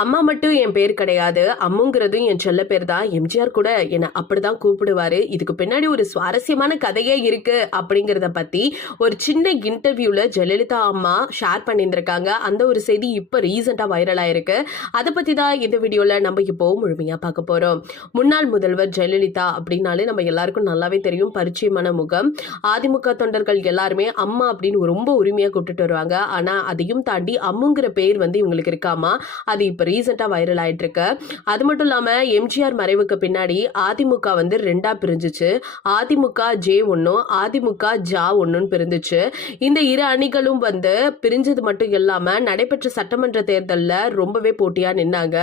அம்மா மட்டும் என் பேர் கிடையாது. அம்முங்கிறதும் என் செல்ல பேர் தான். எம்ஜிஆர் கூட என்னை அப்படிதான் கூப்பிடுவாரு. இதுக்கு பின்னாடி ஒரு சுவாரஸ்யமான கதையே இருக்கு அப்படிங்கிறத பத்தி ஒரு சின்ன இன்டர்வியூல ஜெயலலிதா அம்மா ஷேர் பண்ணியிருந்திருக்காங்க. அந்த ஒரு செய்தி இப்போ ரீசெண்டாக வைரல் ஆயிருக்கு. அதை பத்தி தான் இந்த வீடியோல நம்ம இப்போ முழுமையா பார்க்க போறோம். முன்னாள் முதல்வர் ஜெயலலிதா அப்படின்னாலே நம்ம எல்லாருக்கும் நல்லாவே தெரியும். பரிச்சயமான முகம். அதிமுக தொண்டர்கள் எல்லாருமே அம்மா அப்படின்னு ரொம்ப உரிமையா கூப்பிட்டுட்டு வருவாங்க. ஆனா அதையும் தாண்டி அம்முங்கிற பேர் வந்து இவங்களுக்கு இருக்காமா? அது இப்போ ரீசெண்டாக வைரல் ஆயிட்டு இருக்கு அது மட்டும் இல்லாமல் எம்ஜிஆர் மறைவுக்கு பின்னாடி அதிமுக வந்து ரெண்டாக பிரிஞ்சுச்சு. அதிமுக ஜே ஒன்றும் அதிமுக ஜா ஒன்றுன்னு பிரிந்துச்சு இந்த இரு அணிகளும் வந்து பிரிஞ்சது மட்டும் இல்லாமல் நடைபெற்ற சட்டமன்ற தேர்தலில் ரொம்பவே போட்டியாக நின்னாங்க.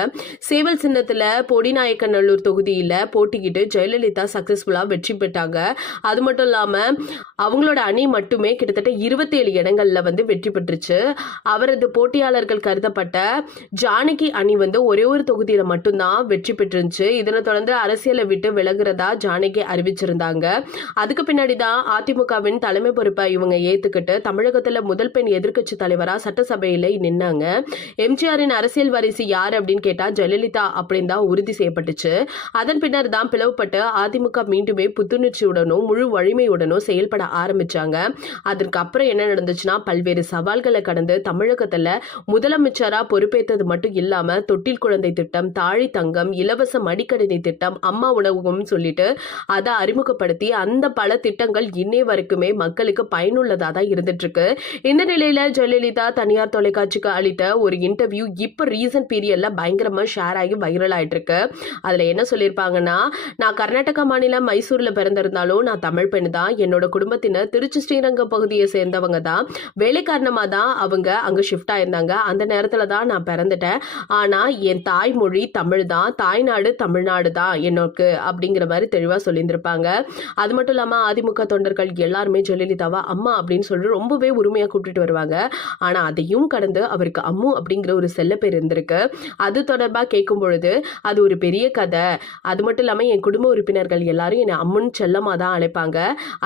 சேவல் சின்னத்தில் பொடிநாயக்கநல்லூர் தொகுதியில் போட்டிக்கிட்டு ஜெயலலிதா சக்ஸஸ்ஃபுல்லாக வெற்றி பெற்றாங்க. அது மட்டும் இல்லாமல் அவங்களோட அணி மட்டுமே கிட்டத்தட்ட இருபத்தேழு இடங்களில் வந்து வெற்றி பெற்றுச்சு. அவரது போட்டியாளர்கள் கருதப்பட்ட ஜானகி அணி வந்து ஒரே ஒரு தொகுதியில் மட்டும்தான் வெற்றி பெற்றிருந்துச்சு. இதனை தொடர்ந்து அரசியலை விட்டு விலகுறதா ஜானகி அறிவிச்சிருந்தாங்க. அதுக்கு பின்னாடி தான் அதிமுகவின் தலைமை பொறுப்பை இவங்க ஏற்றுக்கிட்டு தமிழகத்தில் முதல் பெண் எதிர்க்கட்சி தலைவராக சட்டசபையில் நின்னாங்க. எம்ஜிஆரின் அரசியல் வாரிசு யார் அப்படின்னு கேட்டால் ஜெயலலிதா அப்படின்னு தான் உறுதி செய்யப்பட்டுச்சு. அதன் பின்னர் தான் பிளவுபட்டு அதிமுக மீண்டுமே புத்துணர்ச்சியுடனும் முழு வலிமையுடனும் செயல்பட ஆரம்பித்தாங்க அதற்கு அப்புறம் என்ன நடந்துச்சுன்னா பல்வேறு சவால்களை கடந்து தமிழகத்தில் முதலமைச்சராக பொறுப்பேற்றது மட்டும் இல்லாமல் இல்லாம தொட்டில் குழந்தை திட்டம் தாழி தங்கம் இலவச மடிக்கணினி திட்டம் அம்மா உணவகம் சொல்லிட்டு அதை அறிமுகப்படுத்தி அந்த பல திட்டங்கள் இன்னை வரைக்குமே மக்களுக்கு பயனுள்ளதா தான் இருந்துட்டு இருக்கு இந்த நிலையில ஜெயலலிதா தனியார் தொலைக்காட்சிக்கு அளித்த ஒரு இன்டர்வியூ இப்போ ரீசன்ட் பீரியட்ல பயங்கரமா ஷேர் ஆகி வைரல் ஆயிட்டு இருக்கு அதுல என்ன சொல்லியிருப்பாங்கன்னா நான் கர்நாடகா மாநிலம் மைசூர்ல பிறந்திருந்தாலும் நான் தமிழ் பெண் தான். என்னோட குடும்பத்தினர் திருச்சி ஸ்ரீரங்கம் பகுதியை சேர்ந்தவங்க தான். வேலை காரணமா தான் அவங்க அங்க ஷிஃப்ட் ஆயிருந்தாங்க. அந்த நேரத்துல தான் நான் பிறந்துட்டேன். ஆனா என் தாய்மொழி தமிழ் தான் தாய்நாடு தமிழ்நாடு தான் எனக்கு அப்படிங்கிற மாதிரி தெளிவாக சொல்லியிருந்திருப்பாங்க. அது மட்டும் இல்லாமல் அதிமுக தொண்டர்கள் எல்லாருமே ஜெயலலிதாவா அம்மா அப்படின்னு சொல்லிட்டு ரொம்பவே உரிமையாக கூப்பிட்டுட்டு வருவாங்க. ஆனா அதையும் கடந்து அவருக்கு அம்மு அப்படிங்கிற ஒரு செல்ல பேர் இருந்திருக்கு. அது தொடர்பாக கேட்கும் பொழுது அது ஒரு பெரிய கதை. அது மட்டும் இல்லாமல் என் குடும்ப உறுப்பினர்கள் எல்லாரும் என்னை அம்முன்னு செல்லமாக தான் அழைப்பாங்க.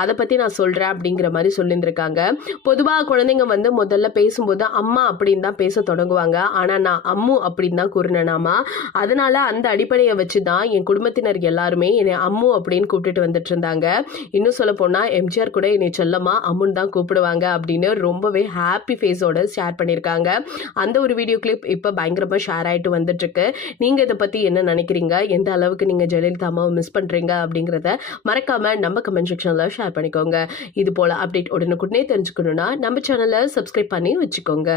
அதை பற்றி நான் சொல்கிறேன் அப்படிங்கிற மாதிரி சொல்லியிருந்திருக்காங்க. பொதுவாக குழந்தைங்க வந்து முதல்ல பேசும்போது அம்மா அப்படின்னு தான் பேச தொடங்குவாங்க. ஆனால் நான் அம்மு அப்படின்னு தான் கூறினாமா அதனால அந்த அடிப்படையை வச்சு தான் என் குடும்பத்தினர் எல்லாருமே என்னை அம்மு அப்படின்னு கூப்பிட்டுட்டு வந்துட்டு இருந்தாங்க. இன்னும் சொல்ல போனா எம்ஜிஆர் கூட என்னை சொல்லமா அம்முன்னு தான் கூப்பிடுவாங்க அப்படின்னு ரொம்பவே ஹாப்பி ஃபேஸோட ஷேர் பண்ணியிருக்காங்க. அந்த ஒரு வீடியோ கிளிப் இப்போ பயங்கரமாக ஷேர் ஆகிட்டு வந்துட்டு இருக்கு நீங்க இதை பத்தி என்ன நினைக்கிறீங்க? எந்த அளவுக்கு நீங்க ஜெயலலிதா அம்மாவை மிஸ் பண்றீங்க அப்படிங்கிறத மறக்காம நம்ம கமெண்ட் செக்ஷன்ல ஷேர் பண்ணிக்கோங்க. இது போல அப்டேட் உடனுக்குடனே தெரிஞ்சுக்கணும்னா நம்ம சேனலை சப்ஸ்கிரைப் பண்ணி வச்சுக்கோங்க.